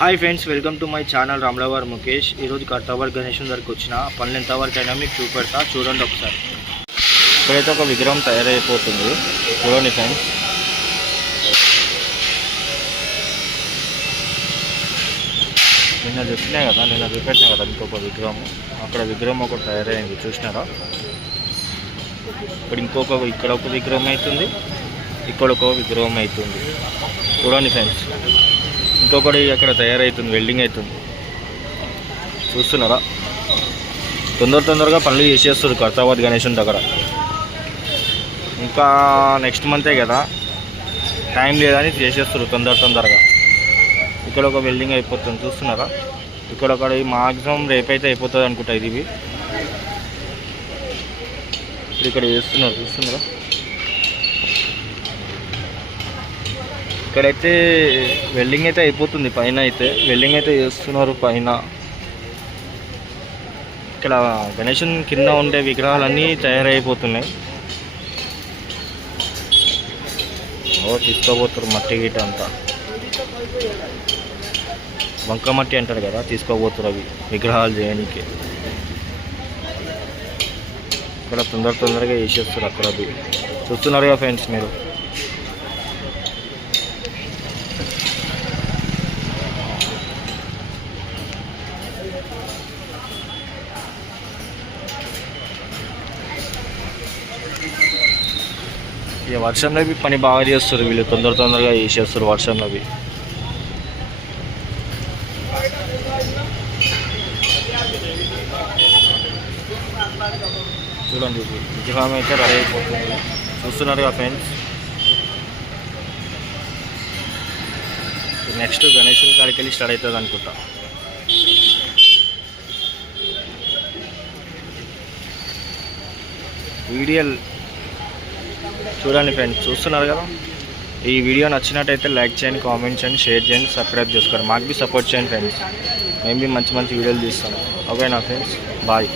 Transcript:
Hi friends, welcome to my channel Ram lover Mukesh. ఈరోజు కర్తావర్ గణేష్ దగ్గరికి వచ్చిన పనులు ఎంతవరకు అయినా మీకు చూపెడతా, చూడండి ఒకసారి. ఇక్కడైతే ఒక విగ్రహం తయారైపోతుంది, చూడండి ఫ్రెండ్స్. నిన్న చూపెట్టినా కదా ఇంకొక విగ్రహం. అక్కడ విగ్రహం ఒకటి తయారైంది, చూసినారా? ఇక్కడ ఒక విగ్రహం అవుతుంది, ఇక్కడ ఒక విగ్రహం అవుతుంది, చూడండి ఫ్రెండ్స్. ఇంకొకటి అక్కడ తయారవుతుంది, వెల్డింగ్ అవుతుంది, చూస్తున్నారా? తొందరగా పనులు చేసేస్తారు కర్తావత్ గణేశుని దగ్గర. ఇంకా నెక్స్ట్ మంతే కదా, టైం లేదని చేసేస్తారు తొందరగా. ఇక్కడ ఒక వెల్డింగ్ అయిపోతుంది, చూస్తున్నారా? ఇక్కడ మాక్సిమం రేపైతే అయిపోతుంది అనుకుంటా. ఇది ఇక్కడ చేస్తున్నారు, చూస్తున్నారా? ఇక్కడైతే వెల్డింగ్ అయితే అయిపోతుంది, పైన అయితే వెల్డింగ్ అయితే చేస్తున్నారు పైన. ఇక్కడ గణేశుని కింద ఉండే విగ్రహాలన్నీ తయారైపోతున్నాయి. తీసుకోబోతారు మట్టి గీట అంతా, వంక మట్టి అంటారు కదా, తీసుకోబోతారు అవి విగ్రహాలు చేయడానికి. ఇక్కడ తొందరగా వేసేస్తారు అక్కడ. అది చూస్తున్నారుగా ఫ్రెండ్స్ మీరు. ఇక వర్షంలో పని బాగా చేస్తారు వీళ్ళు, తొందరగా చేసేస్తారు వర్షంలో. చూడండి, విగ్రహం అయితే రెడీ అయిపోతుంది, చూస్తున్నారుగా ఫ్రెండ్స్. నెక్స్ట్ గణేశుని కాడికి వెళ్ళి స్టార్ట్ అవుతుంది అనుకుంటా. వీడియో చూడండి ఫ్రెండ్స్, చూస్తున్నారు కదా. ఈ వీడియో నచ్చినట్టయితే లైక్ చేయండి, కామెంట్ చేయండి, షేర్ చేయండి, సబ్స్క్రైబ్ చేసుకోండి. మాకు సపోర్ట్ చేయండి ఫ్రెండ్స్. మేము మంచి వీడియోలు తీస్తాం. ఓకేనా ఫ్రెండ్స్, బాయ్.